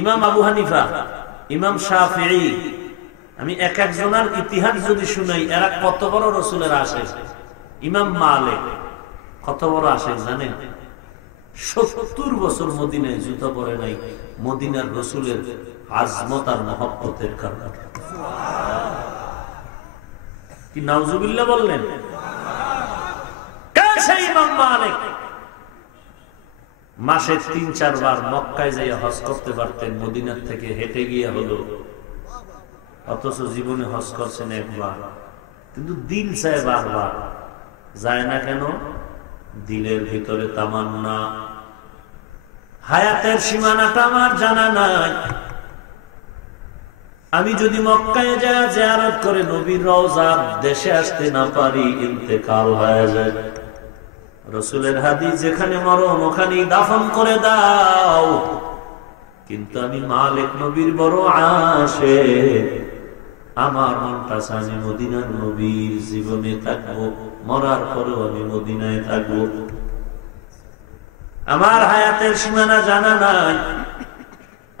ইমাম আবু হানিফা, ইমাম শাফিঈ, আমি এক একজনের ইতিহাস যদি শুনাই এরা কত বড় রসুলের আশিক। ইমাম মালিক কত বড় আশিক জানেন? 70 বছর মদিনায় জুতা পরে নাই, মদিনার রসুলের আজমত আর মহব্বতের কারণে। কি নাউজুবিল্লাহ বললেন? সেই ইমাম মালিক মাসে 3-4 বার মক্কায় যাইয়া হজ করতে পারতেন, মদিনার থেকে হেঁটে গিয়ে হলো, অথচ জীবনে হজ করছেন একবার। কিন্তু দিল চায় বারবার, যায় না কেন? দিলের ভিতরে তামান্না, হায়াতের সীমানাটা আমার জানা নাই। আমি যদি মক্কায় যায় জিয়ারত করে নবীর রওজার দেশে আসতে না পারি, ইন্তেকাল হয়ে যায়। রসুলের হাদিস যেখানে মরণ ওখানেই দাফন করে দাও। কিন্তু আমি মালিক নবীর বড় আশিক, আমার মনটা চায় আমি মদিনার নবীর জীবনে থাকবো, মরার পরেও আমি মদিনায় থাকবো। আমার হায়াতের সীমানা জানা নাই,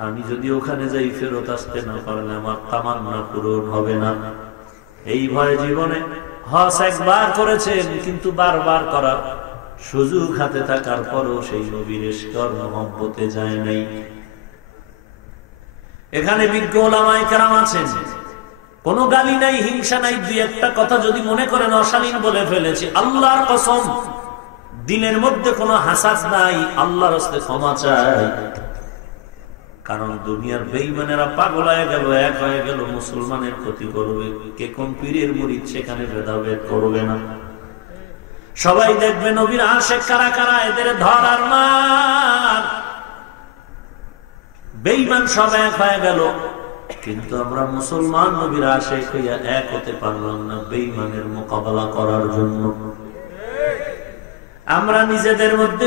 আমি যদি ওখানে যাই ফেরত আসতে না পারলে আমার তামান্না পূরণ হবে না। এই ভয়ে জীবনে হজ একবার করেছেন, কিন্তু বারবার করার সুযোগ হাতে থাকার পরও সেই নবীর ইশকর মহব্বতে যায় নাই। এখানে বিজ্ঞ উলামায়ে কেরাম আছেন, কোনো গালি নাই, হিংসা নাই, দুই একটা কথা যদি মনে করেন অশালীন বলে ফেলেছি, আল্লাহর কসম দিলের মধ্যে কোনো হাসাদ নাই, আল্লাহর হস্তে ক্ষমা চাই। কারণ দুনিয়ার বেঈমানেরা পাগল হয়ে গেল, এক হয়ে গেল, মুসলমানের ক্ষতি করবে। কে কোন পীরের মুরিদ সেখানে ভেদাভেদ করবে না, সবাই দেখবে নবীর আশিক কারা কারা, এদের ধর আর মার। বেঈমান সব এক হয়ে গেল, কিন্তু আমরা মুসলমান নবীর আশিক হইয়া এক হতে পারলাম না বেঈমানের মোকাবেলা করার জন্য। আমরা নিজেদের মধ্যে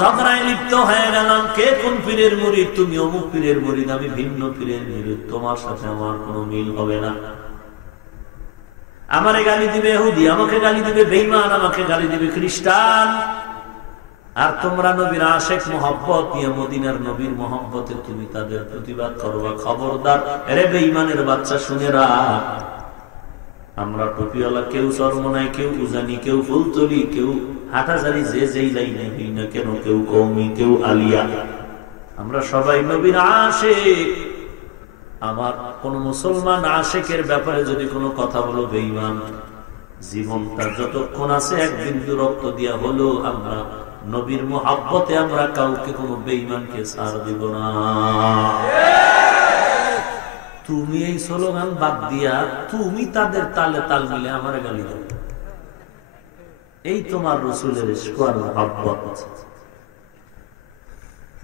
ঝগড়ায় লিপ্ত হয়ে গেলাম, কে কোন পীরের মুরিদ, তুমি অমুক পীরের মুরিদ, আমি ভিন্ন পীরের মুরিদ, তোমার সাথে আমার কোনো মিল হবে না। আমারে গালি দিবে ইহুদি, আমাকে গালি দিবে বেঈমান, আমাকে গালি দিবে খ্রিস্টান। আর তোমরা নবীর আশিক মহব্বত নিয়ে মদিনার নবীর মহব্বতে তুমি তাদের প্রতিবাদ করবা। খবরদার রে বেঈমানের বাচ্চা, শুনে রাখ, আমরা টুপিওয়ালা, কেউ চরমনাই, কেউ উজানি, কেউ ফুলতলি, কেউ হাটাজারি, যে যেই যাই নেই না কেন, কেউ কওমি, কেউ আলিয়া, আমরা সবাই নবীর আশিক। আমার কোন মুসলমান আশিকের ব্যাপারে যদি কোনো কথা বলো বেঈমান, জীবনটা যতক্ষণ আছে এক বিন্দু রক্ত দিয়া হলো আমরা নবীর মুহাব্বতে আমরা কাউকে কোনো বেঈমানকে ছাড় দিব না। তুমি এই স্লোগান বাদ দিয়া তুমি তাদের তালে তাল মিলে আমার গালি দাও, এই তোমার রসুলের ইশক আর মুহাব্বত।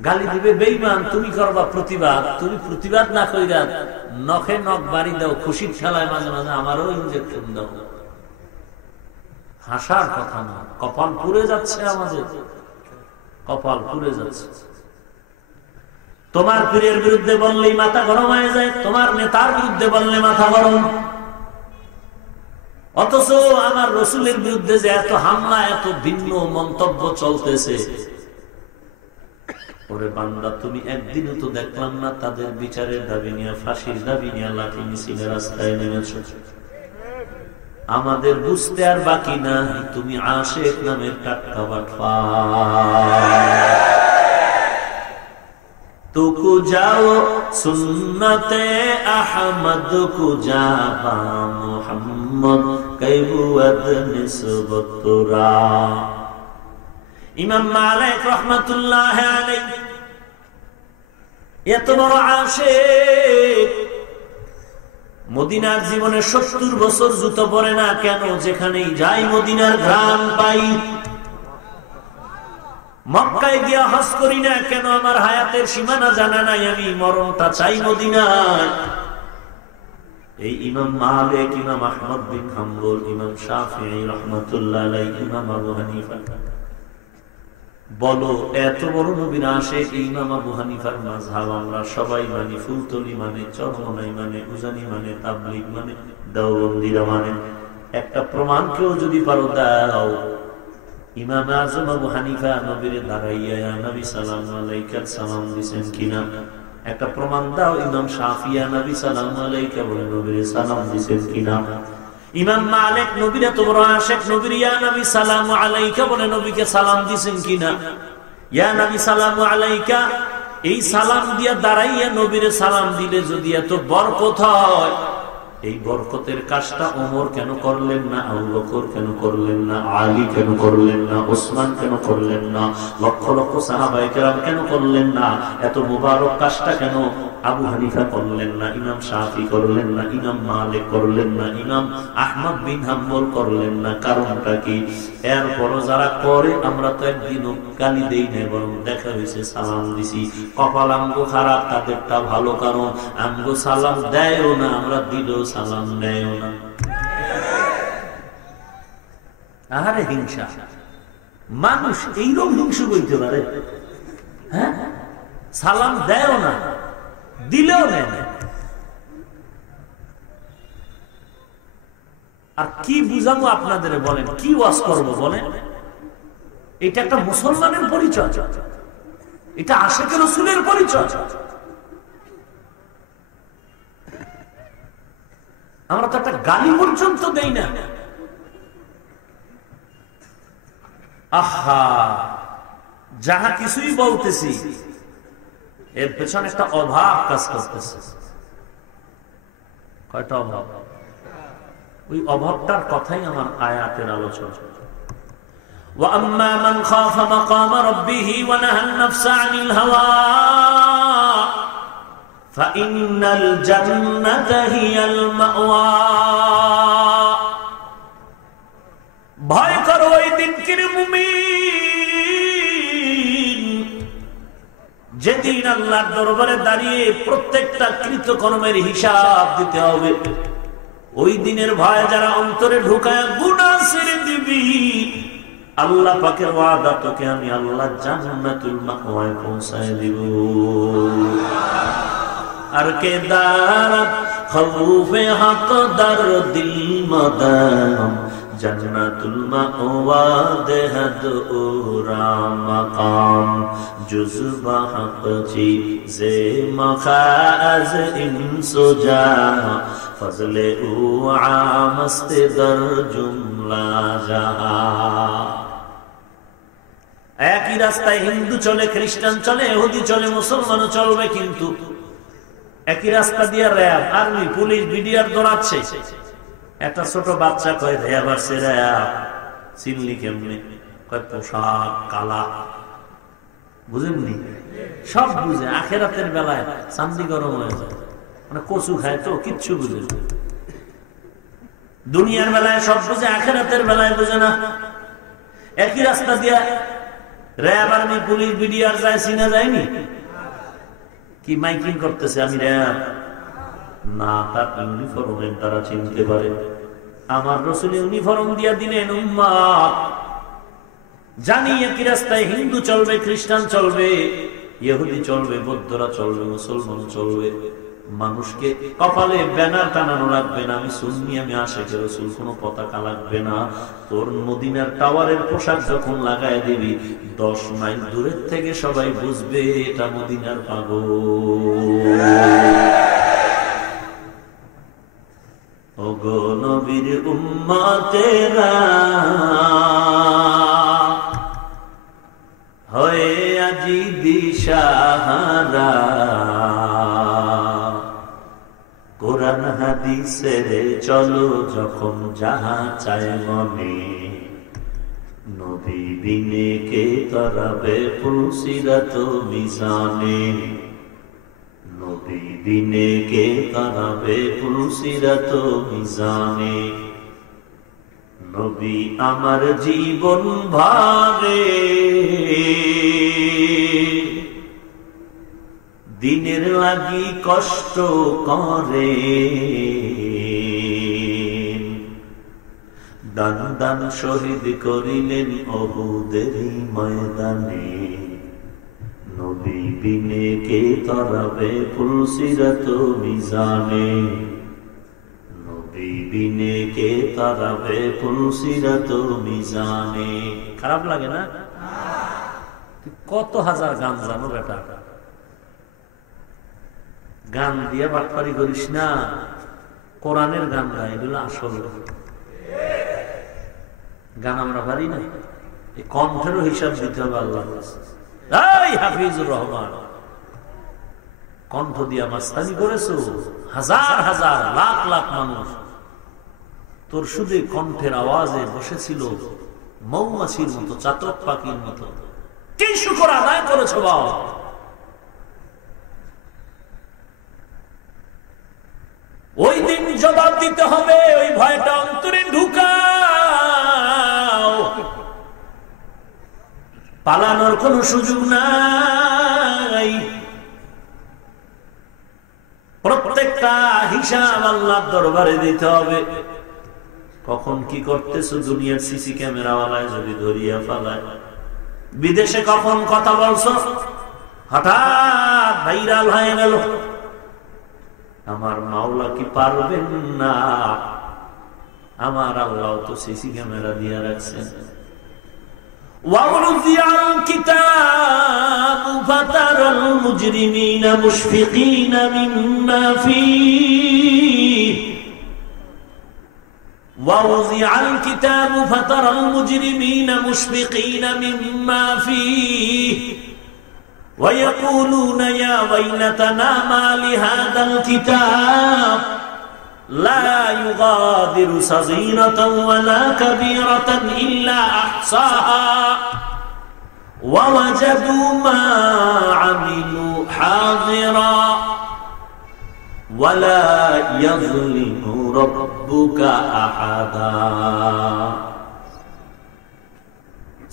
গালি দিবে বেঈমান, তুমি করবা প্রতিবাদ। তুমি প্রতিবাদ না কইরা নখে নখ বাড়ি দাও, খুশির খেলায় মাঝে মাঝে আমারও ইনজেকশন দাও। হাসার কথা না, কপাল পুড়ে যাচ্ছে, আমাদের কপাল পুড়ে যাচ্ছে। তোমার পীরের বিরুদ্ধে বললেই মাথা গরম হয়ে যায়, তোমার নেতার বিরুদ্ধে বললে মাথা গরম। অথচ আমার রসুলের বিরুদ্ধে যে এত হামলা, এত ভিন্ন মন্তব্য চলতেছে, ওরে বান্দা, তুমি একদিনও তো দেখলাম না তাদের বিচারের দাবি নিয়ে, ফাঁসির দাবি নিয়ে লাঠি মিছিলে রাস্তায় নেমেছ। আমাদের বুঝতে আর বাকি না, তুমি আশিক নামের টাটকা বাটপার। তুকু যাও সুন্নতে আহমদ কু যাবা মুহাম্মদ কাইবুয়াদ নিসবত তুরা। ইমাম মালিক রাহমাতুল্লাহ আলাইহি এত বড় আশিক, মদিনার জীবনে 70 বছর জুতো পরে না কেন, যেখানেই যাই মদিনার ঘ্রাণ পাই। মক্কায় গিয়া হজ করি না কেন, আমার হায়াতের সীমানা জানা নাই, আমি মরণটা চাই মদিনায়। এই ইমাম মালিক, ইমাম আহমদ বিন হাম্বল, ইমাম শাফিঈ রাহমাতুল্লাহ আলাইহি, ইমাম আবু হানিফা, বলো এত বড় নবীর আশিক ইমাম আবু হানিফার মাযহাব আমরা সবাই মানি, ফুলতলি মানে, চরমনাই মানে, উজানি মানে, তাবলীগ মানে, দেওবন্দিরা মানে। একটা প্রমাণ কেউ যদি পারো দাও। ইমাম আযম আবু হানিফা নবীর দাঁড়াইয়া নবী সাল্লাল্লাহু আলাইহি সাল্লাম দিয়েছেন কিনা? একটা প্রমাণ দাও ইমাম শাফিয়া নবী সালাম আলাইকা বলে নবীর সালাম দিয়েছেন কিনা? ইমাম মালিক নবীর এত বড় আশিক, নবীর ইয়া নবী সালাম আলাইকা বলে নবীকে সালাম দিয়েছেন কিনা? ইয়া নবী সালাম আলাইকা, এই সালাম দিয়া দাঁড়াইয়া নবীরে সালাম দিলে যদি এত বরকত হয়, এই বরকতের কাজটা ওমর কেন করলেন না? আবু বকর কেন করলেন না? আলী কেন করলেন না? ওসমান কেন করলেন না? লক্ষ লক্ষ সাহাবায়ে কেরাম কেন করলেন না? এত মুবারক কাজটা কেন আবু হানিফা করলেন না? ইমাম শাফি করলেন না? ইমাম মালিক করলেন না? ইমাম আহমদ বিন হাম্বল করলেন না? কারণটা কি? এরপরও যারা করে, আমরা তো একদিনও গালি দেই না, বরং দেখা হয়েছে সালাম দিছি। কপাল আমগো খারাপ, তাদেরটা ভালো, কারণ আমগো সালাম দেয়ও না, আমরা দিলেও সালাম নেয়ও না। আরে হিংসা! মানুষ এইরকম হিংসু বলতে পারে? হ্যাঁ, সালাম দেয়ও না, দিলেও নেয় না। আর কি বুঝাবো আপনাদের? বলেন, কি ওয়াজ করবো বলেন? এটা একটা মুসলমানের পরিচয়, এটা আশিকে রাসূলের পরিচয়। আমরা তো একটা গালি পর্যন্ত দেই না। আহা, যাহা কিছুই বলতেছি এর পেছনে একটা অভাব কাজ করতেছে। কয়টা অভাব? ওই অভাবটার কথাই আমার আয়াতের আলোচনা। وَأَمَّا مَنْ خَافَ مَقَامَ رَبِّهِ وَنَهَى النَّفْسَ عَنِ الْهَوَى فَإِنَّ الْجَنَّةَ هِيَ الْمَأْوَى। ভয় করো ওই দিনকে মুমিন, যেদিন আল্লাহর দরবারে দাঁড়িয়ে প্রত্যেকটা কৃতকর্মের হিসাব দিতে হবে। ওই দিনের ভয় যারা অন্তরে ঢুকায় গুনাহ ছেড়ে দিবি, আল্লাহ পাকের ওয়াদা, তোকে আমি আল্লাহ জান্নাতুল মাওয়ায় পৌঁছায় দিব। আর কে দারাত খৌফে হক দার দিল মদাম জান্নাতুল মাওয়া দেহদ ওরা মাকাম জুজবা হক জি জে মখাজ ইনসুজা ফজলে ও আমস্তে দর জুমলা জাহা। একই রাস্তায় হিন্দু চলে, খ্রিস্টান চলে, ইহুদি চলে, মুসলমানও চলবে, কিন্তু একই রাস্তা দিয়ে র্যাব, আর্মি, পুলিশ, বিডিআর দৌড়াচ্ছে। একটা ছোট বাচ্চা কয় র্যাব আসছে, র্যাব চিনলি কেমনে? কয় পোশাক কালা। বুঝেননি? সব বুঝে। আখেরাতের বেলায় চান্দি গরম হয়ে যায়, মানে কচু খায় তো কিচ্ছু বুঝে। দুনিয়ার বেলায় সব বুঝে, আখেরাতের বেলায় বুঝে না। একই রাস্তা দিয়ে র্যাব, আর্মি, পুলিশ, বিডিআর যায়, চিনা যায়নি? কি মাইকিং করতেছে আমি র্যাব না, তার ইউনিফর্মের দ্বারা চিনতে পারে। আমার রাসূল ইউনিফর্ম দিয়া দিলেন উম্মাত, জানি একই রাস্তায় হিন্দু চলবে, খ্রিস্টান চলবে, ইহুদি চলবে, বৌদ্ধরা চলবে, মুসলমান চলবে। মানুষকে কপালে ব্যানার টানানো লাগবে না, আমি সুন্নি, আমি আশিকে রাসূল, কোনো পতাকা লাগবে না। তোর মদিনার টাওয়ারের পোশাক যখন লাগায় দিবি, 10 মাইল দূরের থেকে সবাই বুঝবে এটা মদিনার পাগল। ওগো নবীর উম্মতেরা হয়ে আজি দিশাহারা, কোরআন হাদিসের চলো যখন যাহা চায় মনে, নবী বিনে কে তরাবে ফুলসিরাত মিজানে, নবী বিনে কে তরাবে ফুলসিরাত মিজানে। নবী আমার জীবন ভারে, দিনের লাগি কষ্ট করে, দান দান শহীদ করিলেন উহুদের ময়দানে, নবী বিনে কে তরাবে ফুলসিরাত মিজানে, নবী বিনে কে তরাবে ফুলসিরাত মিজানে। খারাপ লাগে না? কত হাজার গান জানো বেটা, গান দিয়ে বাটপারি করিস না, কোরআনের গান গাই, এগুলো আসল গান। আমরা পারি না, এই কণ্ঠেরও হিসাব দিতে হবে আল্লাহ। হাফিজুর রহমান কণ্ঠ দিয়া মাস্তানি করেছো, হাজার হাজার লাখ লাখ মানুষ তোর শুধু কণ্ঠের আওয়াজে বসেছিল মৌমাছির মতো, চাতক পাখির মতো। কি শুকর আদায় করেছো বাবা। ওই দিন জবাব দিতে হবে, ওই ভয়টা অন্তরে ঢুকাও, পালানোর কোনো সুযোগ নাই। প্রত্যেকটা হিসাব আল্লাহর দরবারে দিতে হবে। কখন কি করতেছো দুনিয়ার সিসি ক্যামেরাওয়ালায় যদি ধরিয়া ফেলায়, বিদেশে কখন কথা বলছো হঠাৎ ভাইরাল হয়ে গেল, আমার মাওলা কি পারবেন না? আমার আল্লাহ তো সিসি ক্যামেরা দিয়ে রাখছেন। وَوُضِعَ الْكِتَابُ فَتَرَى الْمُجْرِمِينَ مُشْفِقِينَ مِمَّا فِيهِ وَوُضِعَ الْكِتَابُ فَتَرَى الْمُجْرِمِينَ مُشْفِقِينَ مِمَّا فِيهِ وَيَقُولُونَ يَا وَيْلَتَنَا مَا لِهَذَا الْكِتَابِ لا يغادر صغيرة ولا كبيرة إلا أحصاها ووجدوا ما عملوا حاضرا ولا يظلم ربك أحدا।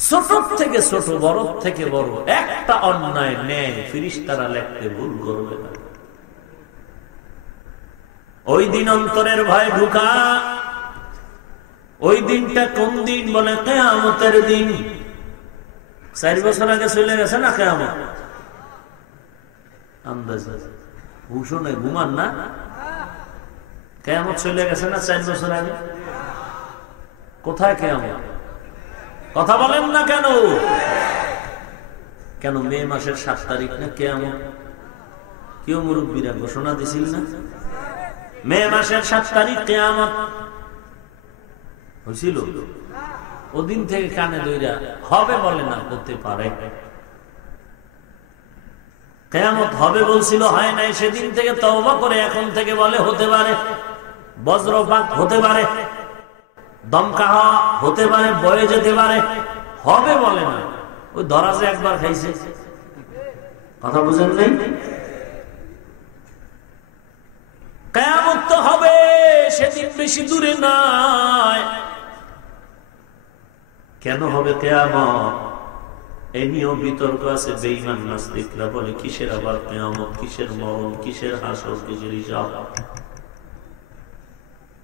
ছোট থেকে ছোট, বড় থেকে বড়, একটা অন্যায় নেই ফেরেশতারা লিখতে ভুল করবে না। ওই দিন অন্তরের ভয় ঢুকা। ওই দিনটা কোন দিন বলে? কিয়ামতের দিন। 4 বছর আগে চলে গেছে না কিয়ামত? আন্দাজ হুশো নাই, ঘুমান না? কিয়ামত চলে গেছে না 4 বছর আগে? কোথায় কিয়ামত? কথা বলেন না কেন? কেন মে মাসের 7 তারিখ না কিয়ামত? কেউ মুরব্বীরা ঘোষণা দিছিল না মে মাসের 7 তারিখ কিয়ামত হয়েছিল? ওদিন থেকে কানে দইরা হবে বলে না, করতে পারে। কিয়ামত হবে বলছিল, হয় নাই। সেদিন থেকে তওবা করে এখন থেকে বলে হতে পারে, বজ্রপাত হতে পারে, দমকা হওয়া হতে পারে, বয়ে যেতে পারে, হবে বলে না। ওই দরাজে একবার খাইছে, কথা বুঝেন নাই? কিয়ামত তো হবে, সেদিন বেশি দূরে নয়। কেন হবে কিয়ামত? এই নিয়েও বিতর্ক আছে। বেঈমান নাস্তিকরা বলে কিসের আবার কিয়ামত, কিসের মরণ, কিসের হাসর, কিসের হিসাব।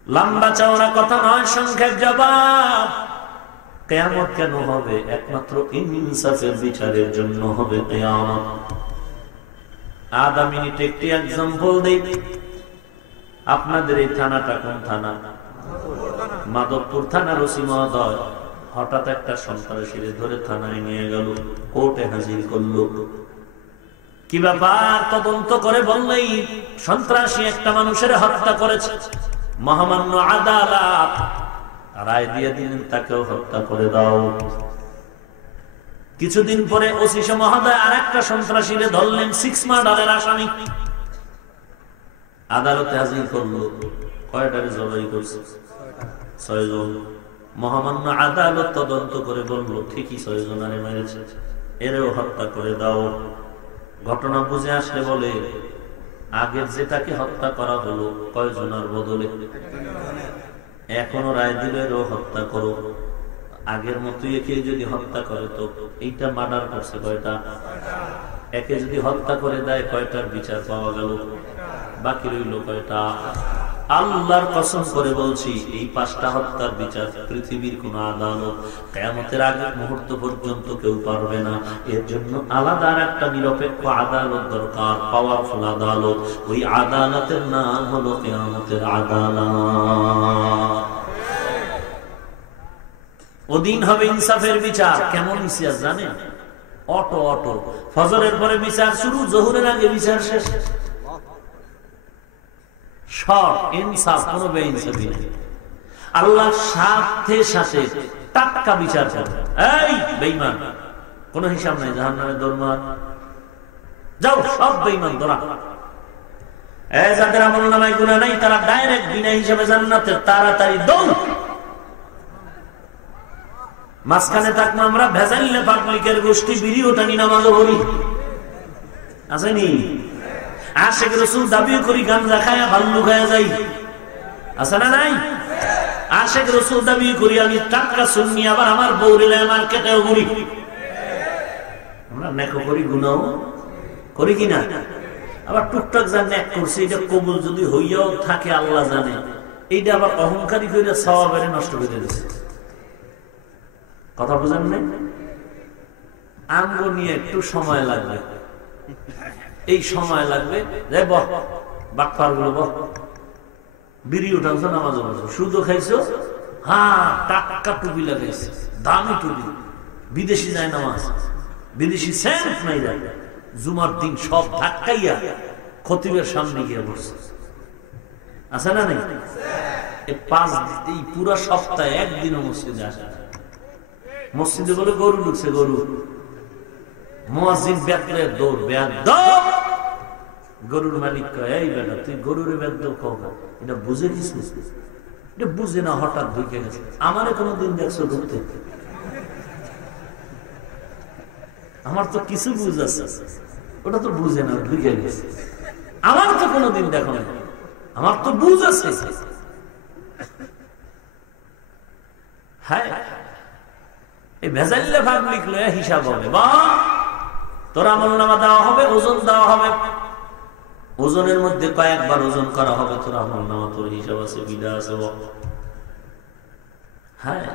লম্বা চওড়া কথা নয়, সংক্ষেপ জবাব। কিয়ামত কেন হবে? একমাত্র ইনসাফের বিচারের জন্য হবে কিয়ামত। আধা মিনিট একটি এক্সাম্পল দেই। আপনাদের এই থানাটা কোন থানা? মাধবপুর থানার ওসি মহোদয় হঠাৎ একটা সন্ত্রাসীরে ধরে থানায় নিয়ে গেল, কোর্টে হাজির করলো। কি ব্যাপার? তদন্ত করে বললেই সন্ত্রাসী একটা মানুষের হত্যা করেছে। মহামান্য আদালত রায় দিয়ে দিলেন তাকেও হত্যা করে দাও। কিছুদিন পরে ওসি মহোদয় আর একটা সন্ত্রাসীরে ধরলেন, 6 মার্ডারের আসামি। আদালতে হাজির করলো। কয়টারে জবাই করছে? 6 জন। মহামান্য আদালত তদন্ত করে বলল ঠিকই 6 জনারে মেরেছে, এরেও হত্যা করে দাও। ঘটনা বুঝে আসলে বলে আগের যেটাকে হত্যা করা হলো কয়জনের বদলে এখনো রায় দিলে এরও হত্যা করো। আগের মতোই একে যদি হত্যা করে তো এইটা মার্ডার করছে কয়টা? একে যদি হত্যা করে দেয় কয়টার বিচার পাওয়া গেল? বাকি রইল কয়টা? আল্লাহর কসম করে বলছি, এই 5টা হত্যার বিচার পৃথিবীর কোন আদালত কিয়ামতের আগে মুহূর্ত পর্যন্ত কেউ পারবে না। এর জন্য আলাদা একটা নিরপেক্ষ আদালত দরকার, পাওয়ারফুল আদালত। ওই আদালতের নাম হলো কিয়ামতের আদালত। ওদিন হবে ইনসাফের বিচার। কেমন বিচার জানেন? Auto auto. ফজরের পরে বিচার শুরু, জোহরের আগে বিচার শেষ। সৎ ইনসাফ, কোন বেইনসাফি নেই। আল্লাহ সাথে সাথে টাটকা বিচার করে, এই বেঈমান কোন হিসাব নাই, জাহান্নামে দরমার যাও, সব বেঈমান ধরা। যাদের আমলনামায় গুনাহ নাই তারা ডাইরেক্ট বিনা হিসাবে জান্নাতে তাড়াতাড়ি দৌড়। মাঝখানে থাকবো আমরা ভেজাইলে পাবলিকের গোষ্ঠী বিড়ি ওঠানি নামাজও পড়ি, আসেনি? আশেক রাসূল দাবিও করি, গাঞ্জা খায়া ভাল্লু খায়া যাই, আছে না নাই? আশেক রাসূল দাবি করি আমি টাটকা সুন্নি, আবার আমার বউরিলে আমার কেটেও করি। আমরা নেকো করি, গুনাহ করি কিনা? আবার টুকটাক যা নেক করছি এটা কবুল যদি হইয়াও থাকে আল্লাহ জানে, এইটা আবার অহংকারী করে সওয়াবের নষ্ট করে দিয়েছে। কথা বুঝেন নাই? আঙ্গ নিয়ে একটু সময় লাগবে, এই সময় লাগবে। যাই বহ বাটপার গুলো বহ, বিড়ি উঠাইছো, নামাজ পড়ছো, সুদও খাইছো, হ্যাঁ টাটকা টুপি লাগাইছে, দামি টুপি, বিদেশি যায় নামাজ, বিদেশি সেন্ট নাই যায়, জুমার দিন সব ধাক্কাইয়া খতিবের সামনে গিয়ে বসছে, আছে না নাই? এই পুরা সপ্তাহে একদিনও মসজিদে আসে, মসজিদে বলে গরু ঢুকছে, গরু মুয়াজ্জিন বেতরে দৌড়, গরুর মালিক কয়, এই বেটা তুই গরুর বেদ কও, এটা বুঝে দিছিস? এটা বুঝে না, হঠাৎ ঢুকে গেছে। আমারে কোনোদিন দেখছো ঢুকতে? আমার তো কিছু বুঝ আছে, ওটা তো বুঝে না, ঢুকে গেছে। আমার তো কোনোদিন দেখো না, আমার তো বুঝ আছে। হ্যাঁ, এই ভেজাইলে ভাগ লিখলে হিসাব হবে, বা তোর আমলনামা দেওয়া হবে, ওজন দেওয়া হবে, ওজনের মধ্যে কয়েকবার ওজন করা হবে, তোর আমলনামা, তোর হিসাব আছে, বিদা আছে। হ্যাঁ,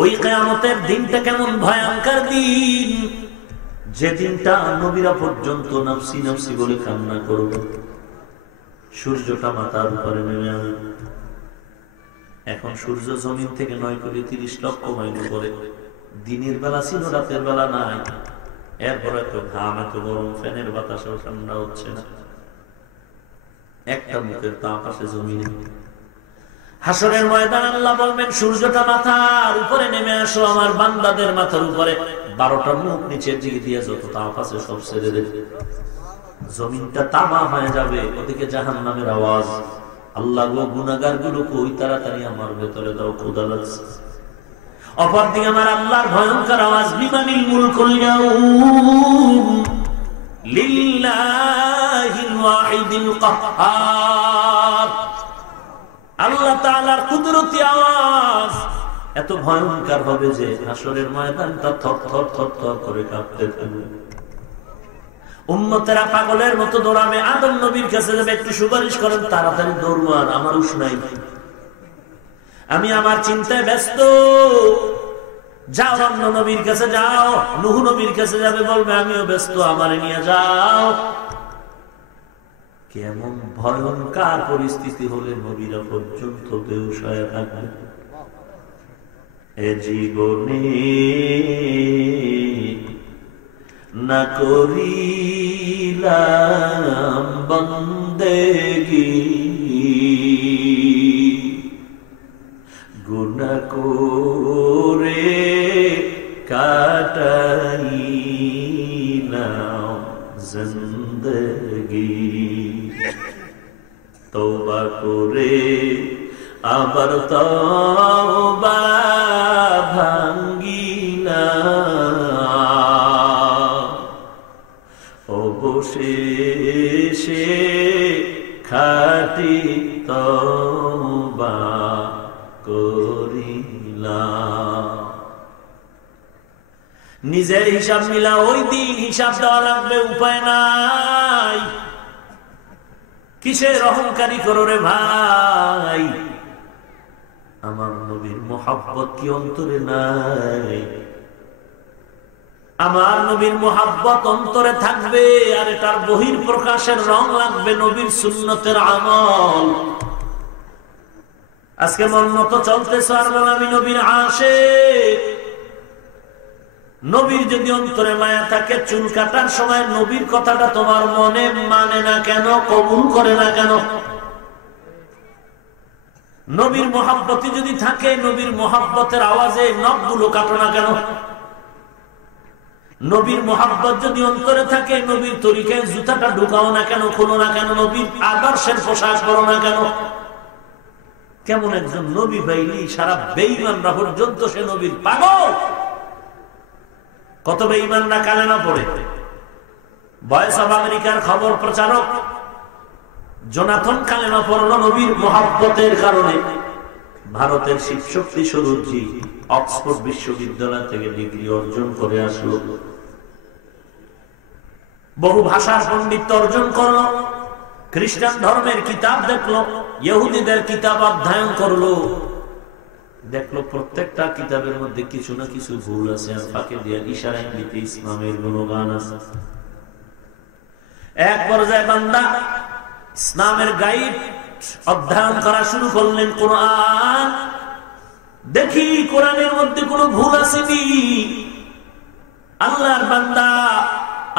ওই কিয়ামতের দিনটা কেমন ভয়ঙ্কর দিন, যে দিনটা নবীরা পর্যন্ত নফসি নফসি বলে কান্না করবে। সূর্যটা মাথার উপরে নেমে আসবে। এখন সূর্য জমিন থেকে 9 কোটি 30 লক্ষ মাইল উপরে, দিনের বেলা ছিল, রাতের বেলা নাই। এরপর এত ঘাম, এত গরম, ফ্যানের বাতাসেও ঠান্ডা হচ্ছে না, একটা মুখের তাপ আসে জমিনে। হাসরের ময়দান আল্লাহ বলবেন, সূর্যটা মাথার উপরে নেমে আসো, আমার বান্দাদের মাথার উপরে 12টা মুখ নিচের দিকে দিয়ে যত তাপ আছে সব ছেড়ে দেবে, জমিনটা তামা হয়ে যাবে। ওদিকে জাহান্নামের আওয়াজ, আল্লাহ গো গুনাহগার গুলো কই, তাড়াতাড়ি আমার ভেতরে দাও, ক্ষুধা লাগছে। অপরদিকে আমার আল্লাহর ভয়ঙ্কর আওয়াজ, লিমানিল মুলকুল ইয়াউম লিল্লাহিল ওয়াহিদিল কাহ্হার। আল্লাহ তাআলার কুদরতি আওয়াজ এত ভয়ঙ্কর হবে যে হাসরের ময়দানটা থর থর থর থর করে কাঁপতে থাকবে। উম্মতেরা পাগলের মতো দৌড়াবে, আদম নবীর কাছে যাবে, একটু সুপারিশ করেন, তাড়াতাড়ি দৌড়ান, আমার উস নাই, আমি আমার চিন্তায় ব্যস্ত। যাও অন্য নবীর কাছে যাও, নূহ নবীর কাছে যাবে, বলবে আমিও ব্যস্ত, আমারে নিয়ে যাও। কেমন ভয়ঙ্কর পরিস্থিতি হলে নবীরা পর্যন্ত বেহুশ হয়ে থাকবে। এ জীবনে না করিলাম বন্দেগী, গুনাহ করে কাটাইলাম জিন্দেগী, তওবা করে আবার তওবা ভাঙ্গিলাম, অবশেষে খাঁটি তওবা করিলাম। নিজের হিসাব মিলা, ওই দিন হিসাব দেওয়া লাগবে, উপায় নাই। কিসের অহংকারী করো রে ভাই? আমার নবীর মোহাব্বত কি অন্তরে নাই? আমার নবীর মোহাব্বত অন্তরে থাকবে, আর এটার বহির প্রকাশের রং লাগবে নবীর সুন্নতের আমল। আজকে মন মতো চলতেছ আর বল আমি নবীর আশিক, নবীর যদি অন্তরে মায়া থাকে, চুল কাটার সময় নবীর কথাটা তোমার মনে মানে না কেন, কবুল করে না কেন? নবীর মহাব্বতি যদি থাকে, নবীর মহাব্বতের আওয়াজে নখগুলো কাটো না কেন? নবীর মহাব্বত যদি অন্তরে থাকে, নবীর তরিকায় জুতাটা ঢুকাও না কেন, খোলো না কেন? নবীর আদর্শের পোশাক করো না কেন? কেমন একজন নবী পাইলি, সারা বেঈমানরা পর্যন্ত সে নবীর পাগল। কত বেঈমানরা কালেমা পড়ে। ভয়েস অব আমেরিকার খবর প্রচারক জোনাথন কালেমা পড়ল নবীর মহাব্বতের কারণে। ভারতের শিবশক্তি স্বরূপজি অক্সফোর্ড বিশ্ববিদ্যালয় থেকে ডিগ্রি অর্জন করে আসলো, বহু ভাষার পণ্ডিত অর্জন করলো, খ্রিস্টান ধর্মের কিতাব দেখলো, ইহুদিদের কিতাব অধ্যয়ন করলো, দেখলো প্রত্যেকটা কিতাবের মধ্যে কিছু না কিছু ভুল আছে, আর ফাঁকে দিয়ে ইশারা ইঙ্গিতে ইসলামের গুণগান আছে। এক পর্যায়ে বান্দা ইসলামের গাইড অধ্যয়ন করা শুরু করলেন, কোরআন। দেখি কোরআনের মধ্যে কোনো ভুল আসেনি। আল্লাহর বান্দা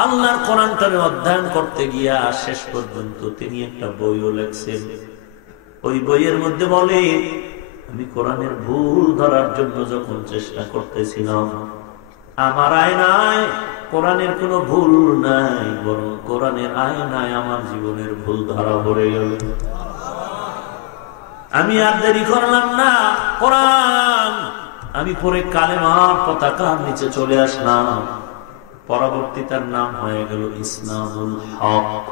আল্লাহর কোরআনটারে অধ্যয়ন করতে গিয়া শেষ পর্যন্ত তিনি একটা বইও লেখছেন। ওই বইয়ের মধ্যে বলে, আমি কোরআনের ভুল ধরার জন্য যখন চেষ্টা করতেছিলাম, আমার আয়নায় কোরআনের কোনো ভুল নাই, বরং কোরআনের আয়নায় আমার জীবনের ভুল ধরা পড়ে গেল। আমি আর দেরি করলাম না, কোরআন আমি পরে কালেমার পতাকার নিচে চলে আসলাম। পরবর্তী তার নাম হয়ে গেল ইসলামুল হক।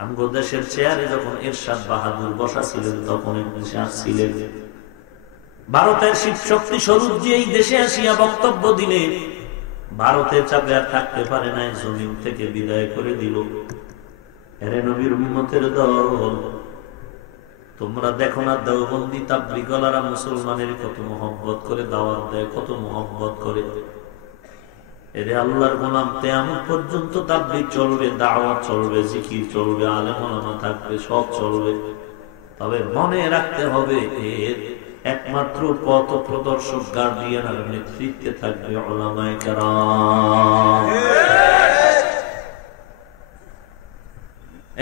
আমগো দেশের চেয়ারে যখন এরশাদ বাহাদুর বসা ছিলেন, তখন দেশে আসছিলেন। ভারতের শিবশক্তি স্বরূপজি এই দেশে আসিয়া বক্তব্য দিলে, ভারতের চাপে আর থাকতে পারে নাই, জমিন থেকে বিদায় করে দিল। এরে নবীর উম্মতের দল, তোমরা দেখো না দেওবন্দি তাবলীগওয়ালারা মুসলমানের কত মহব্বত করে দাওয়াত দেয়, কত মহব্বত করে। এরে আল্লাহর গোলাম, কিয়ামত পর্যন্ত তাবলীগ চলবে, দাওয়াত চলবে, জিকির চলবে, আলেম ওলামা থাকবে, সব চলবে। তবে মনে রাখতে হবে, এর একমাত্র পথ প্রদর্শক গার্ডিয়ান আর নেতৃত্বে থাকবে উলামায়ে কেরাম।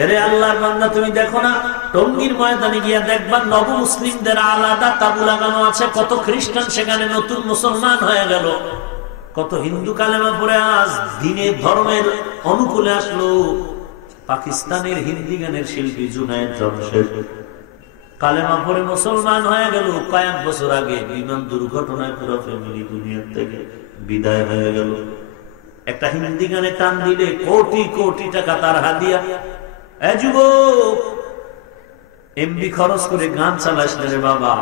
এরে আল্লাহর বান্দা, তুমি দেখো না টঙ্গীর ময়দানে গিয়া দেখবা নব মুসলিমদের আলাদা তাবু লাগানো আছে। কত খ্রিস্টান সেখানে নতুন মুসলমান হয়ে গেল, কত হিন্দু কালেমা পড়ে আজ দিনের ধর্মের অনুকূলে আসলো। পাকিস্তানের হিন্দি গানের শিল্পী জুনায়েদ জমশেদ কালেমা পড়ে মুসলমান হয়ে গেল। কয়েক বছর আগে বিমান দুর্ঘটনায় পুরো ফ্যামিলি দুনিয়ার থেকে বিদায় হয়ে গেল। একটা হিন্দি গানে টান দিলে কোটি কোটি টাকা তার হাদিয়া। এ যুবক, এমবি খরচ করে গান চালাস রে বাবা,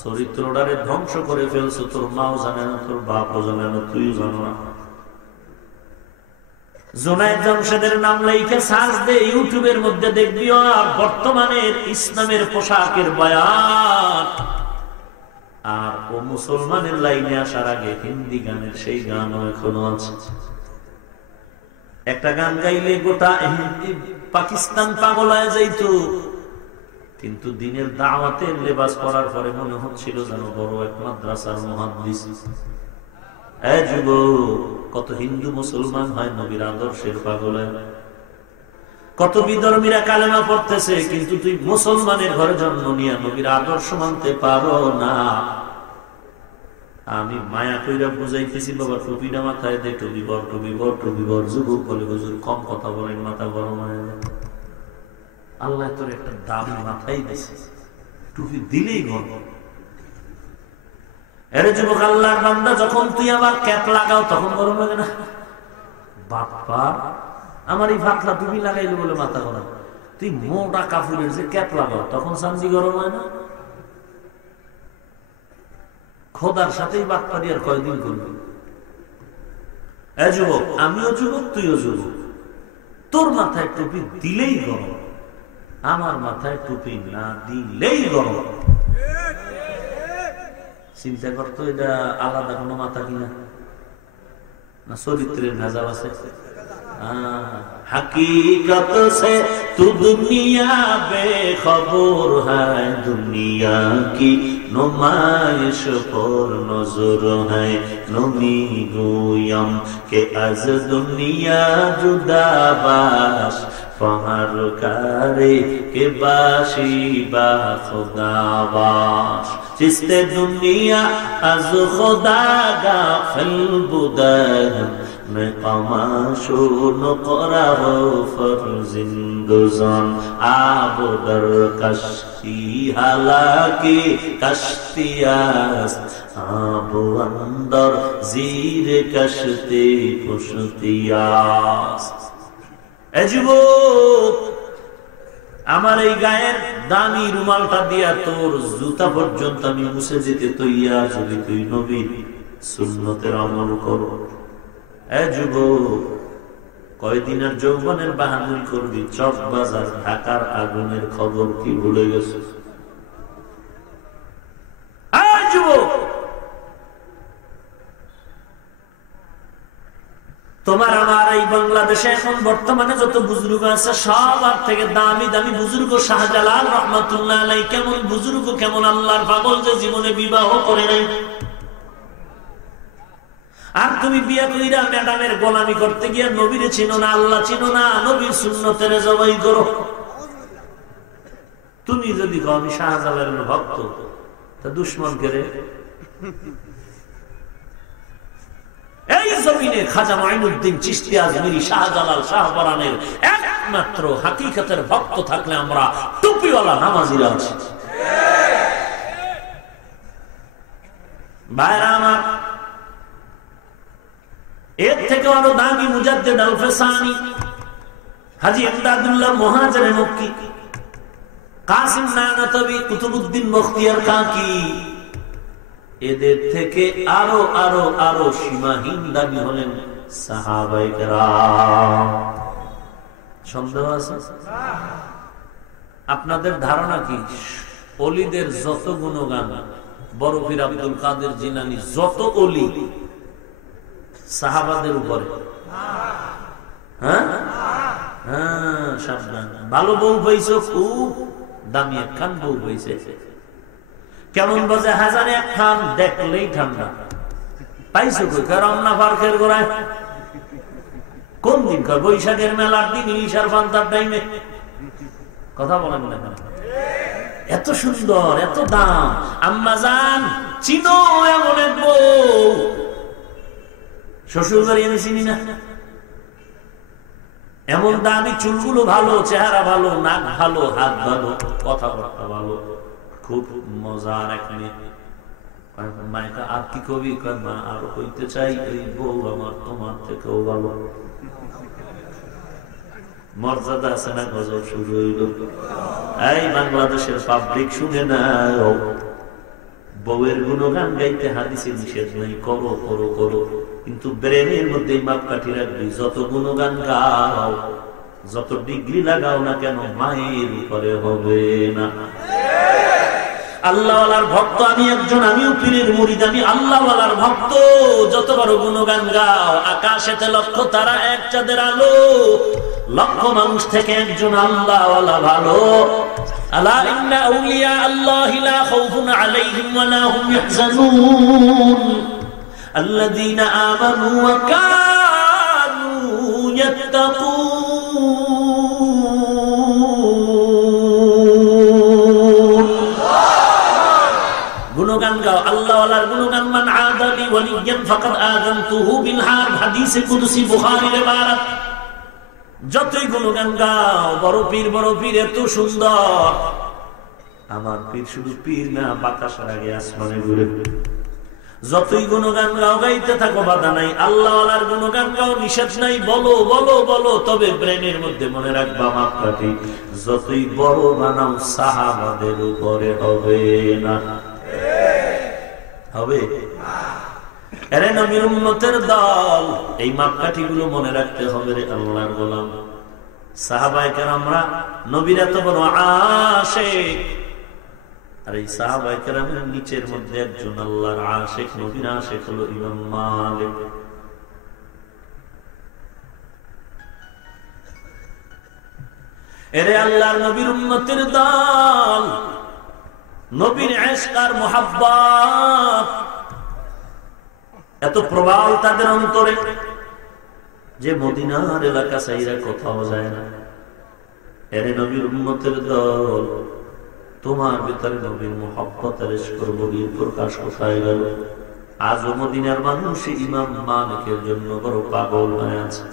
চরিত্রটারে ধ্বংস করে ফেলছো। তোর মাও জানে না, তোর বাপও জানে না, তুইও জানো না। জুনায়েদ জমশেদের নাম লেখে সার্চ দে, ইউটিউবের মধ্যে দেখবি আর বর্তমানের ইসলামের পোশাকের বয়ান। আর ও মুসলমানের লাইনে আসার আগে হিন্দি গানের সেই গানও এখনো আছে। একটা গান গাইলে গোটা পাকিস্তান পাগল হয়ে যাইত, কিন্তু দিনের দাওয়াতের লেবাস পরার পরে মনে হচ্ছিল যেন বড় এক মাদ্রাসার মুহাদ্দিস। এই যুবক, কত হিন্দু মুসলমান হয় নবীর আদর্শের পাগলে, কত বিধর্মীরা কালেমা পড়তেছে, কিন্তু তুই মুসলমানের ঘরে জন্ম নিয়ে নবীর আদর্শ মানতে পারো না। আমি মায়া কইরা বুঝাইতেছি, বাবা টুপিটা মাথায় দে, টুপি বর, টুপি বর, টুপি বর। যুবক বলে, হুজুর কম কথা বলেন, মাথা গরম হয়ে যায়। আল্লাহ তোর একটা দামি মাথায় দিছে, টুপি দিলেই গরম। এরে যুবক, আল্লাহর বান্দা, যখন তুই আবার ক্যাপ লাগাও তখন গরম লাগে না? বাপ্পা, আমার এই ফাতলা টুপি লাগাইলে বলে মাথা গরম। তুই মোটা কাপড়ের যে ক্যাপ লাগাও তখন চান্দি গরম হয় না? খোদার সাথেই বাটপারি আর কয়দিন করবি? এ যুবক, আমিও যুবক, তুইও যুবক। তোর মাথায় টুপি দিলেই গরম, আমার মাথায় টুপি না দিলেই গরম। চিন্তা করতো এটা আলাদা কোনো মাথা কিনা, না চরিত্রের ভেজাল আছে? हकीकत से तू दुनिया बेखबर है, दुनिया की नुमाइश पर नजर है नमी गोयम के अज दुनिया जुदाबाश फहर करे के बाशी बा खुदाबाश जिसते दुनिया अज खुदा गाफिल बुदन मैं कमाशो नकरा हो फर्जिंदुजान आबो दर कश्ती हालाकी कश्तियास आबो अंदर जीर कश्ती कुश्तियास ए যুবক আমার এই গায়ের দামি রুমালটা দিয়া তোর জুতা পর্যন্ত আমি মুছে যেতে তৈয়ার যদি তুই নবীর সুন্নতের আমল করো। এ যুবক কয়দিনের যৌবনের বাহাদুরি করবি চক বাজার ঢাকার আগুনের খবর কি ভুলে গেছে? যুবক তোমার আমার এই বাংলাদেশে এখন বর্তমানে যত বুজুর্গ আছে সবার থেকে দামি দামি বুজুর্গ শাহজালাল রহমাতুল্লাহ আলাইহি কেমন বুজুর্গ, কেমন আল্লাহর পাগল যে জীবনে বিবাহ করে নাই। আর তুমি বিয়া কইরা ম্যাডামের গোলামি করতে গিয়া নবীরে চিনো না, আল্লাহ চিনো না, নবীর সুন্নতের জবাই করো। তুমি যদি কও আমি শাহজালালের ভক্ত, তা দুশমন করে এই জমিনে খাজা মাইনুদ্দিন চিশতি আজমিরি শাহজালাল শাহপরানের একমাত্র হাকিকতের ভক্ত থাকলে আমরা টুপিওয়ালা নামাজিরা আছি। ভাইরা আমার, এর থেকে আরো দামি মুজাদ্দিদ আল ফেসানি, হাজী ইমদাদুল্লাহ মুহাজিরে মক্কি, কাসিম নানাতবি, কুতুবউদ্দিন বখতিয়ার কাকি, এদের থেকে আরো আরো আরো সীমাহীন দামি হলেন সাহাবায়ে কেরাম। সন্দেহ আছে? আপনাদের ধারণা কি ওলিদের যত গুণগান, বড় পীর আব্দুল কাদের জিলানী যত ওলি সাহাবাদের উপরে? হ্যাঁ হ্যাঁ, সাবধান। ভালো বউ পাইছো, খুব দামি একখান বউ পাইছে। কেমন বাজে হাজারে একখান, দেখলেই ঠান্ডা। পাইছো কই? রমনা পার্কের গোড়ায়। কোন দিন? বৈশাখের মেলার দিন, ইলিশার পান্তার টাইমে। কথা বলেন না, এত সুন্দর, এত দাম। আম্মা জান চিনো এমন এক বউ? শ্বশুর বাড়ি আমি চিনি না। এমন দামি, চুলগুলো ভালো, চেহারা ভালো, নাক ভালো, হাত ভালো, কথাবার্তা ভালো, খুব মজার এক মেয়ে। মায়েরা আর কি কবি? মা আর হইতে চাই এই বউ আমার তোমার থেকেও ভালো। মর্যাদা আছে না? গজব শুরু হইল। এই বাংলাদেশের পাবলিক শুনে না, বউয়ের গুণগান গাইতে হাদিসে নিষেধ নাই, করো করো করো, কিন্তু ব্রেনের মধ্যে মাপকাঠি রাখবি। যত গুণগান গাও, যত ডিগ্রি লাগাও না কেন, মায়ের উপরে হবে না। আল্লাহওয়ালার ভক্ত আমি একজন, আমিও পীরের মুরিদ, আমি আল্লাহওয়ালার ভক্ত। যত বড় গুণগান গাও, আকাশেতে লক্ষ তারা এক চাঁদের আলো, লক্ষ মানুষ থেকে একজন আল্লাহওয়ালা ভালো। আলা ইন্না আউলিয়া আল্লাহি লা খাউফুন আলাইহিম ওয়া লা হুম ইয়াহজানুন আল্লাযীনা আমানু ওয়া কানু ইয়াত্তাকুন। গুণগান গাও, আল্লাহওয়ালার গুণগান। মান আদালি ওয়ালিয়ান ফাকাদ আযানতুহু বিল হারব, হাদিসে কুদসি, বুখারীর ইবারত। যতই গুণগান গাও, বড় পীর বড় পীর এত সুন্দর। আমার পীর শুধু পীর না, বাতাসের আগে আসমানে ঘুরে। যতই গুণগান গাও, গাইতে থাকো, বাধা নাই। আল্লাহওয়ালার গুণগান গাও, নিষেধ নাই, বলো বলো বলো। তবে ব্রেনের মধ্যে মনে রাখবা মাপকাঠি, যতই বড় বানাও সাহাবাদের উপরে হবে না। হবে? এরে নবীর উম্মতের দল, এই মাপকাঠি গুলো মনে রাখতে হবে রে আল্লাহর গোলাম। সাহাবায়ে কেরামরা নবীর এত বড় আশিক, আর এই সাহাবায়ে কেরামের নিচের মধ্যে একজন আল্লাহর আশিক, নবীর আশিক হলো ইমাম মালিক। এরে আল্লাহর নবীর উম্মতের দল, নবীর ইশক আর মুহাব্বত এত প্রবল তাদের অন্তরে যে মদিনার এলাকা ছাইরা কোথাও যায় না। এরে নবীর উম্মতের দল, তোমার ভিতরে নবীর মুহাব্বত আর ইশকের গভীর প্রকাশ কোথায় গেল? আজও মদিনার মানুষ ইমাম মালিকের জন্য বড় পাগল হয়ে আছে।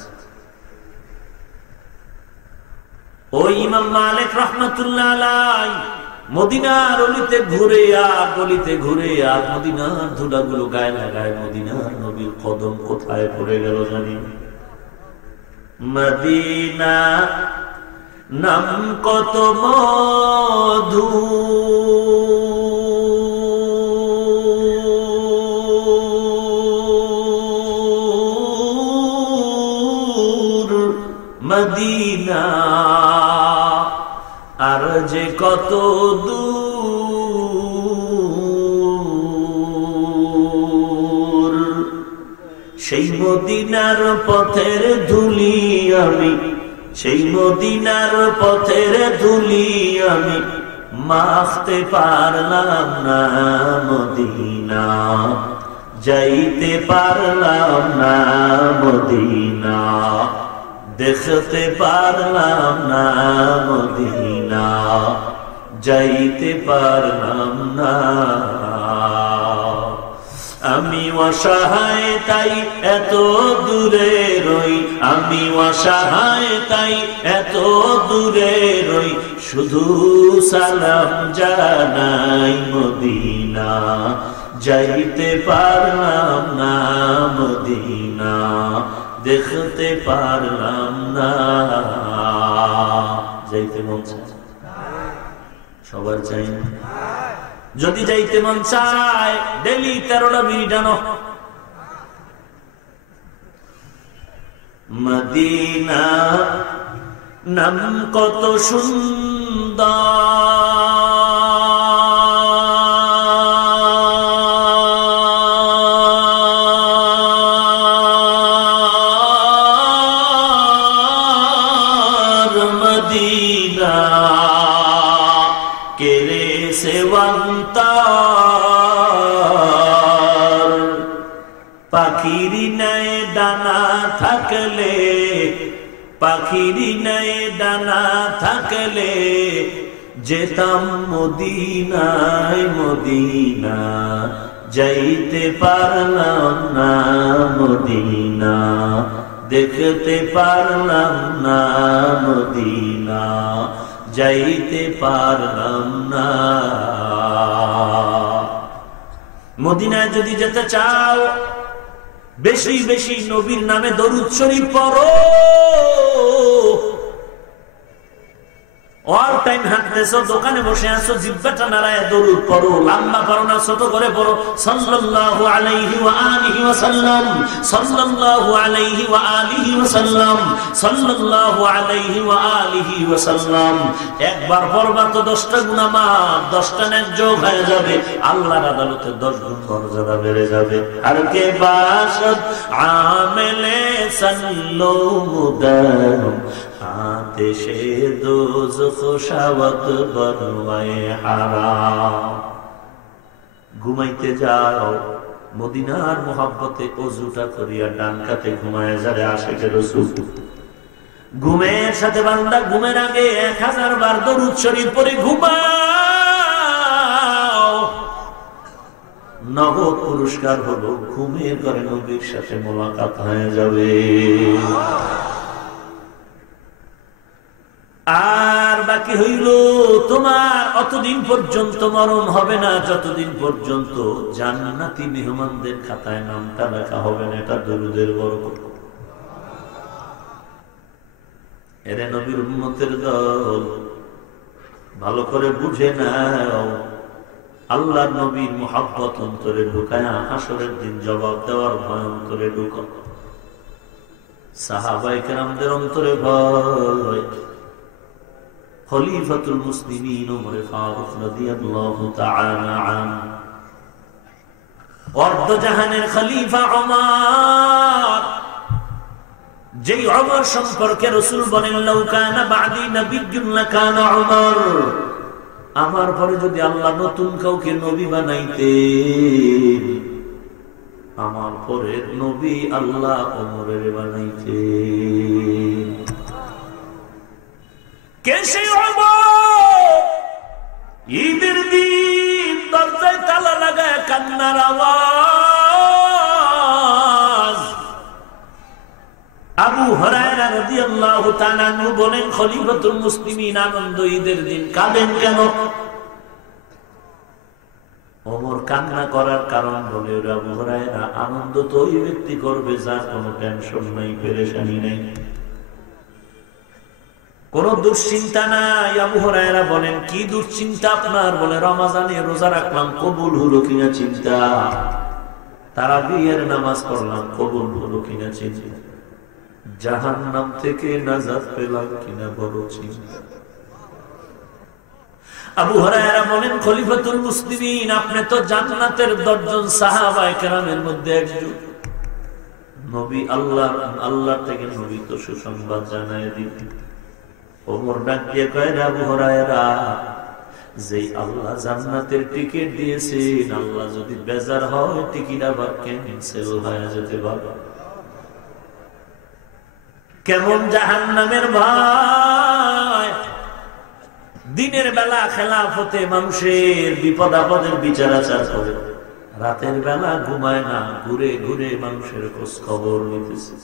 ওই ইমাম মালিক রাহমাতুল্লাহ আলাইহি মদিনার অলিতে ঘুরে আর গলিতে ঘুরে আর মদিনার ধুলাগুলো গায়ে লাগায় মদিনার নবীর কদম কোথায় পড়ে গেল জানি। মদিনা নাম কত মধু, মদিনা আর যে কত দূর, সেই মদিনার পথের ধুলি আমি, সেই মদিনার পথের ধুলি আমি মাখতে পারলাম না মদিনা, যাইতে পারলাম না মদিনা, দেখতে পারলাম না মদিনা, যাইতে পারলাম না। আমি অসহায় তাই এত দূরে রই, আমি অসহায় তাই এত দূরে রই, শুধু সালাম জানাই মদিনা, যাইতে পারলাম না মদিনা, দেখতে পারলাম না। যাইতে মন চায় সবার, চাই না? যদি যাইতে মন চায় ডেলি 13টা মিনিট আনো। মদিনা নাম কত সুন্দর, মদিনা কেরে সেবন্তার, পাখির নাই ডানা থাকলে, পাখির নাই ডানা থাকলে যেতাম মদিনায় মদিনা, যাইতে পারলাম না মদিনা, দেখতে পারলাম না মদিনা, যাইতে পারলাম না। মদিনায় যদি যেতে চাও বেশি বেশি নবীর নামে দরুদ শরীফ পড়ো। অল টাইম হাঁটতেছো, দোকানে বসে আছো, জিহ্বাটা নাড়ায় দরুদ পড়ো। লম্বা পড়ো না, ছোট করে পড়ো। সাল্লাল্লাহু আলাইহি ওয়া আলিহি ওয়া সাল্লাম, সাল্লাল্লাহু আলাইহি ওয়া আলিহি ওয়া সাল্লাম, সাল্লাল্লাহু আলাইহি ওয়া আলিহি ওয়া সাল্লাম। একবার পড়বা তো 10টা গুনাহ মাফ, 10টা নেক যোগ হয়ে যাবে। আল্লাহর আদালতে 10 গুণ মর্যাদা বেড়ে যাবে। আর কে বাসদ আমেলে সাল্লু মুদাম, আতেশে দোজখ শাওয়াত বনওয়ায়ে হারাম। ঘুমাইতে যাও মদিনার মোহাব্বতে ওযুটা করিয়া ডান কাতে ঘুমায় যারে আশিকে রাসূল। ঘুমের সাথে বান্দা ঘুমের আগে 1000 বার দরুদ শরীফ পড়ে ঘুমাও। নগদ পুরস্কার হলো ঘুমের ঘরে নবীর সাথে মোলাকাত হয়ে যাবে। আর বাকি হইল তোমার অতদিন পর্যন্ত মরণ হবে না যতদিন পর্যন্ত জান্নাতি মেহমানদের খাতায় নামটা লেখা হবে না। এটা দরুদের বরকত। এরে নবীর উম্মতের দল, ভালো করে বুঝে নাও, আল্লাহর নবীর মুহাব্বত অন্তরে ঢুকায় হাসরের দিন জবাব দেওয়ার ভয় অন্তরে ঢুক। সাহাবায়ে কেরামদের অন্তরে ভয়। খলিফাতুল মুসলিমিন ওমর ফারুক রাদিয়াল্লাহু তাআলা আনহু, অর্ধজাহানের খলিফা ওমর, যেই ওমর সম্পর্কে রাসূল বলেন লাউ কানা বাদি নাবিয়্যুন লাকানা ওমর, আমার পরে যদি আল্লাহ নতুন কাউকে নবী বানাইতেন, আমার পরে নবী আল্লাহ ওমরের বানাইতেন। কে সেই ওমর? ঈদের দিন দরজায় তালা লাগায় কান্নার আওয়াজ। আবু হুরায়রা রাদিয়াল্লাহু তাআলা আনহু বলেন, খলিফাতুল মুসলিমিন আনন্দ ঈদের দিন কাঁদেন কেন? ওমর কান্না করার কারণ বলে, আবু হুরায়রা, আনন্দ তো ওই ব্যক্তি করবে যার কোনো টেনশন নাই, পেরেশানি নাই, কোন দুশ্চিন্তা নাই। আবু হুরায়রা বলেন, কি দুশ্চিন্তা আপনার? বলে, রমজানে রোজা রাখলাম, কবুল হলো কিনা চিন্তা। তারাবির নামাজ পড়লাম, কবুল হলো কিনা চিন্তা। জাহান্নাম থেকে নাজাত পেলাম কিনা বড় চিন্তা। আবু হুরায়রা বলেন, খলিফাতুল মুসলিমিন, আপনি তো জান্নাতের 10 জন সাহাবায়ে কেরামের মধ্যে একজন। নবী আল্লাহ থেকে নবী তো সুসংবাদ জানায় দিবেন। ওমর ডাক দিয়ে কয়, আবু হুরায়রা, যে আল্লাহ জান্নাতের টিকিট দিয়েছেন, আল্লাহ যদি বেজার হয় টিকিট আবার ক্যান্সেল হয়ে যেতে পারে। কেমন জাহান্নামের ভয়! দিনের বেলা খেলাফতে মানুষের বিপদ আপদের বিচার আচার করে, রাতের বেলা ঘুমায় না, ঘুরে ঘুরে মানুষের খোঁজ খবর নিতেছে।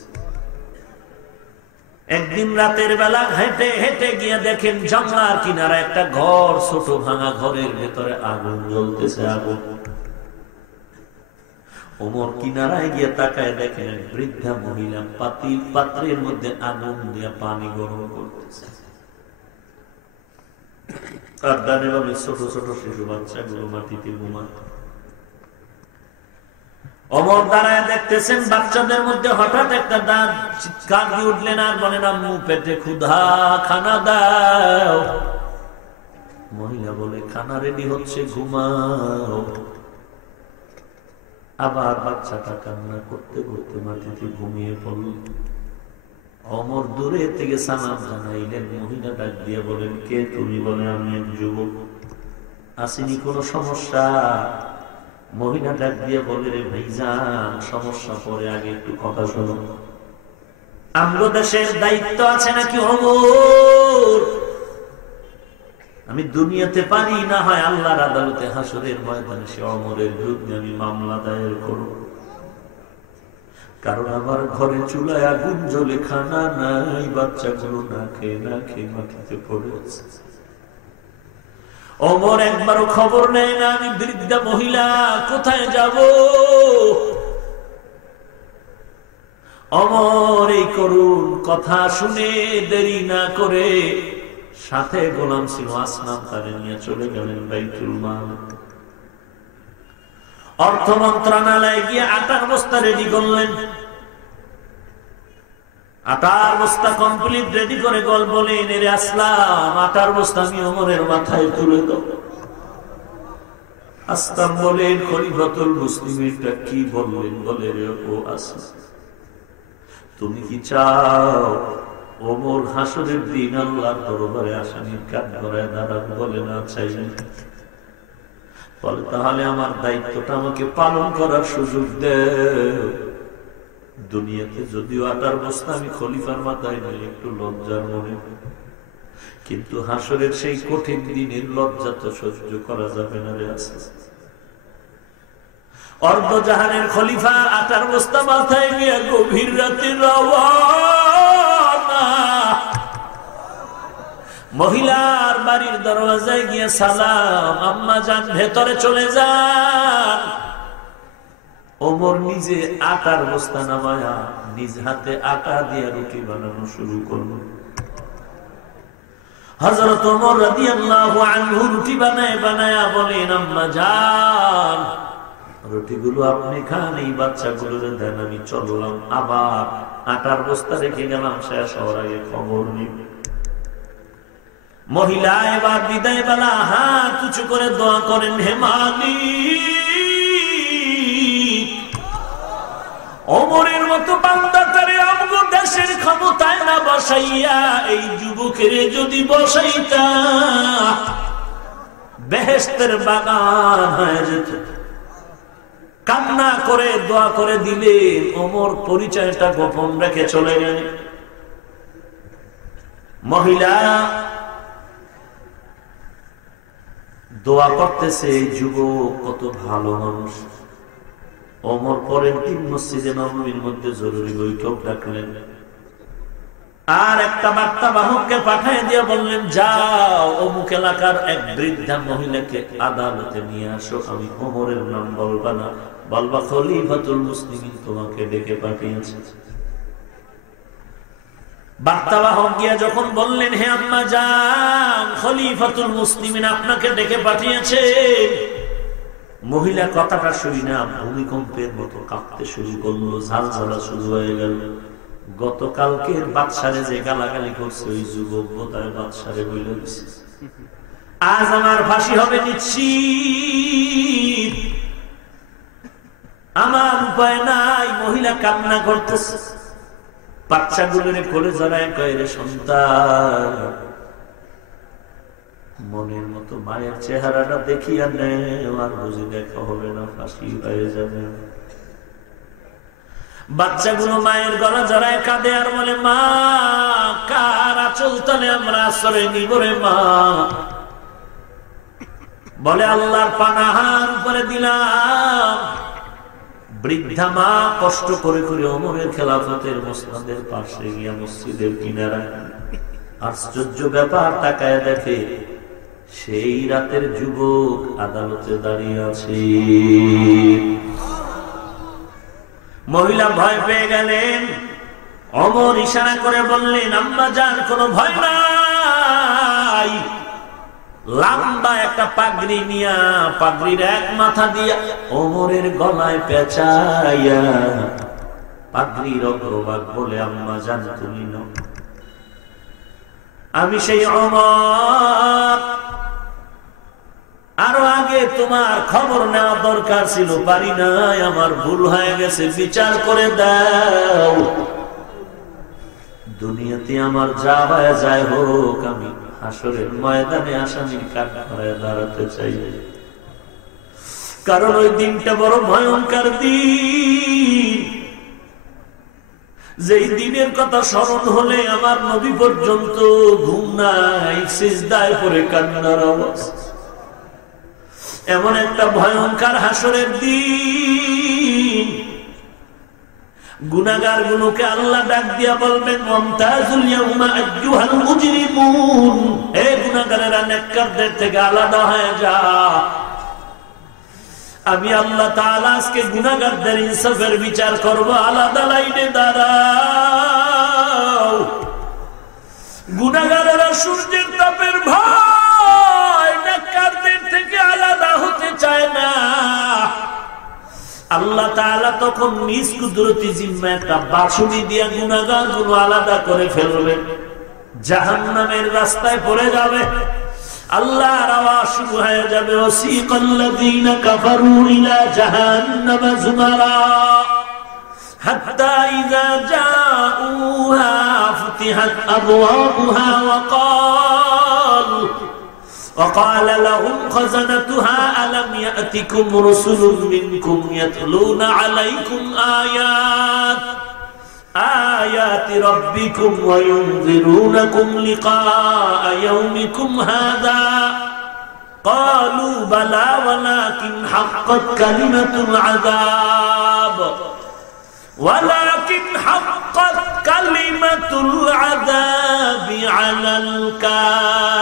একদিন রাতের বেলা হেঁটে হেঁটে গিয়ে দেখেন জানলার কিনারা একটা ঘর, ছোট ভাঙা ঘরের ভেতরে আগুন জ্বলতেছে। আগুন। ওমর কিনারায় গিয়ে তাকায় দেখেন বৃদ্ধা মহিলা পাত্রের মধ্যে আগুন দিয়ে পানি গরম করতেছে। আর ডানে বামে ছোট ছোট শিশু বাচ্চাগুলো মাটিতে ঘুমায়। ওমর দাঁড়ায় দেখতেছেন, বাচ্চাদের মধ্যে হঠাৎ একটা দাঁত চিৎকার দিয়ে উঠলেন আর বলেন, আম্মু পেটে ক্ষুধা, খানা দাও। মহিলা বলে, খানা রেডি হচ্ছে, ঘুমাও। আবার বাচ্চাটা কান্না করতে করতে মাটিতে ঘুমিয়ে পড়ল। ওমর দূরে থেকে সালাম জানাইলেন। মহিলা ডাক দিয়ে বলেন, কে তুমি? বলে, আমি এক যুবক, আসিনি কোনো সমস্যা? মহিলা ডাক দিয়ে বলে, রে ভাইজান, সমস্যা পরে, আগে একটু কথা শোনো। আমগো দেশের দায়িত্ব আছে নাকি ওমর? আমি দুনিয়াতে পারি, না হয় আল্লাহর আদালতে হাসরের ময়দানে সে ওমরের বিরুদ্ধে আমি মামলা দায়ের করব। কারণ আমার ঘরে চুলায় আগুন জ্বলে, খানা নাই, বাচ্চাগুলো না খেয়ে মাটিতে পড়ে আছে। ওমর একবারও খবর নেয় না, আমি বৃদ্ধা মহিলা কোথায় যাব? ওমর এই করুণ কথা শুনে দেরি না করে সাথে গোলাম ছিল আসলাম, তারে নিয়ে চলে গেলেন বাইতুল মাল। অর্থ মন্ত্রণালয়ে গিয়ে আটার বস্তা রেডি করলেন। আটার বস্তা কমপ্লিট রেডি করে গল বলে, রে আসলাম, আটার বস্তা আমি ওমরের মাথায় তুলে দাও। আসলাম বলেন, খলিফাতুল মুসলিমিনটা কি বললেন? বলে, রে ও আসলাম, তুমি কি চাও ওমর হাসরের দিন আল্লাহর দরবারে আসামির কাঠগড়ায় দাঁড়াবে? বলে, না, চাই না। বলে, তাহলে আমার দায়িত্বটা আমাকে পালন করার সুযোগ দেও। দুনিয়াতে যদিও আটার বস্তা আমি খলিফার মাথায় নেই, একটু লজ্জার মনে, কিন্তু হাসরের সেই কঠিন দিনের লজ্জা তো সহ্য করা যাবে না রে। আছে অর্ধজাহানের খলিফা আটার বস্তা মাথায় নিয়ে গভীর রাতে রওয়ানা। মহিলার বাড়ির দরওয়াজায় গিয়ে সালাম, আম্মা যান, ভেতরে চলে যান। ওমর নিজে আটার বস্তা নামায়া নিজ হাতে আটা দিয়ে রুটি বানানো শুরু করল। হযরত ওমর রাদিয়াল্লাহু আনহু রুটি বানায় বানায়া বলেন, আম্মা যান, রুটিগুলো আপনি খান, এই বাচ্চাগুলোর দেন, আমি চললাম। আবার আটার বস্তা রেখে গেলাম, শেষ হওয়ার আগে খবর নিব। মহিলা এবার বিদায় বেলা হাত উঁচু করে দোয়া করেন, হে মালিক, ওমরের মতো বান্দাটারে আমগো দেশের ক্ষমতায় না বসাইয়া এই যুবকের যদি বসাইতা, বেহেশতের বাগান হয়ে যেত। কান্না করে দোয়া করে দিলেন, ওমর পরিচয়টা গোপন রেখে চলে গেলেন। মহিলা দোয়া করতেছে, যুবক কত ভালো মানুষ। ওমর পরের দিন মসজিদে নববীর মধ্যে জরুরি বৈঠক ডাকলেন, আর একটা বার্তা বাহককে পাঠিয়ে দিয়ে বললেন, যাও অমুক এলাকার এক বৃদ্ধা মহিলাকে আদালতে নিয়ে আসো। আমি ওমরের নাম বলবা না, বলবা খলিফাতুল মুসলিমিন তোমাকে ডেকে পাঠিয়েছে। বার্তা বাহক গিয়া যখন বললেন, হে আম্মা জান, খলিফাতুল মুসলিমিন আপনাকে ডেকে পাঠিয়েছে, মহিলা কথাটা শুনি না ভূমিকম্পের মতো কাঁপতে শুরু করলো, ঝালঝালা শুরু হয়ে গেল। গতকালকের বাদশারে যে গালাগালি করছে ওই যুবক বোধহয় বাদশারে বলে দিছে, আজ আমার ফাঁসি হবে নিশ্চিত, আমার উপায় নাই। মহিলা কান্না করতেছে, বাচ্চাগুলোর কোলে জড়ায় কয়, রে সন্তান, মনের মতো মায়ের চেহারাটা দেখিয়া নেও, আর বুঝি দেখা হবে না, ফাঁসি হয়ে যাবে। বাচ্চাগুলো মায়ের গলা জড়ায় কাঁদে আর বলে, মা কার আঁচল তলে আমরা আশ্রয় নিব রে মা। বলে, আল্লাহর পানাহার উপরে দিলাম। বৃদ্ধা মা কষ্ট করে করে ওমরের খেলাফতের মুসনাদের পাশে গিয়া মসজিদের কিনারা, আশ্চর্য ব্যাপার, তাকায় দেখে সেই রাতের যুবক আদালতে দাঁড়িয়ে আছে। মহিলা ভয় পেয়ে গেলেন। ওমর ইশারা করে বললেন, আম্মা জান কোনো ভয় নাই। লম্বা একটা পাগড়ি নিয়া, পাগড়ির এক মাথা দিয়া ওমরের গলায় পেঁচাইয়া পাগড়ির অগ্রভাগ বলে, আম্মা জান তুমি নাও, আমি সেই ওমর। আরো আগে তোমার খবর নেওয়া দরকার ছিল, পারি নাই, আমার ভুল হয়ে গেছে, বিচার করে দাও। দুনিয়াতে আমার যা হয়ে যায় হোক, আমি হাসরের ময়দানে আসামির কাঠগড়ায় দাঁড়াতে চাই, কারণ ওই দিনটা বড় ভয়ঙ্কর দিন। যেই দিনের কথা স্মরণ হলে আমার নবী পর্যন্ত ঘুম নাই, সিজদায় পড়ে কান্নার আওয়াজ। এমন একটা ভয়ঙ্কর হাসরের দিন, গুনাহগার গুলোকে আল্লাহ ডাক দিয়া বলবেন, মুমতাজুল ইয়াউমা আইয়ুহাল মুজরিমুন, হে গুনাহগারেরা নেককারদের থেকে আলাদা হয়ে যা। আমি আল্লাহ তাআলা আজকে গুনাহগারদের ইনসাফের বিচার করব, আলাদা লাইনে দাঁড়াও। গুনাহগারেরা সূর্যের তাপের ভয় নেককারদের থেকে আলাদা হতে চায় না। আল্লাহ তাআলা তখন নিজ কুদরতি জিম্মা একটা বাঁশুনি দিয়া গুনাহগার গুলো আলাদা করে ফেলবেন, জাহান্নামের রাস্তায় পড়ে যাবে। আল্লাহর আওয়াজ শুরু হয়ে যাবে, ওয়াসিকাল্লাযীনা কাফারু ইলা জাহান্নাম যুমারা হাত্তা ইযা জাউহা ফুতিহাত আবওয়াবুহা وقال لهم خزنتها ألم يأتكم رسل منكم يتلون عليكم آيات ربكم وينذرونكم لقاء يومكم هذا قالوا بلى ولكن حقت كلمة العذاب على الكافرين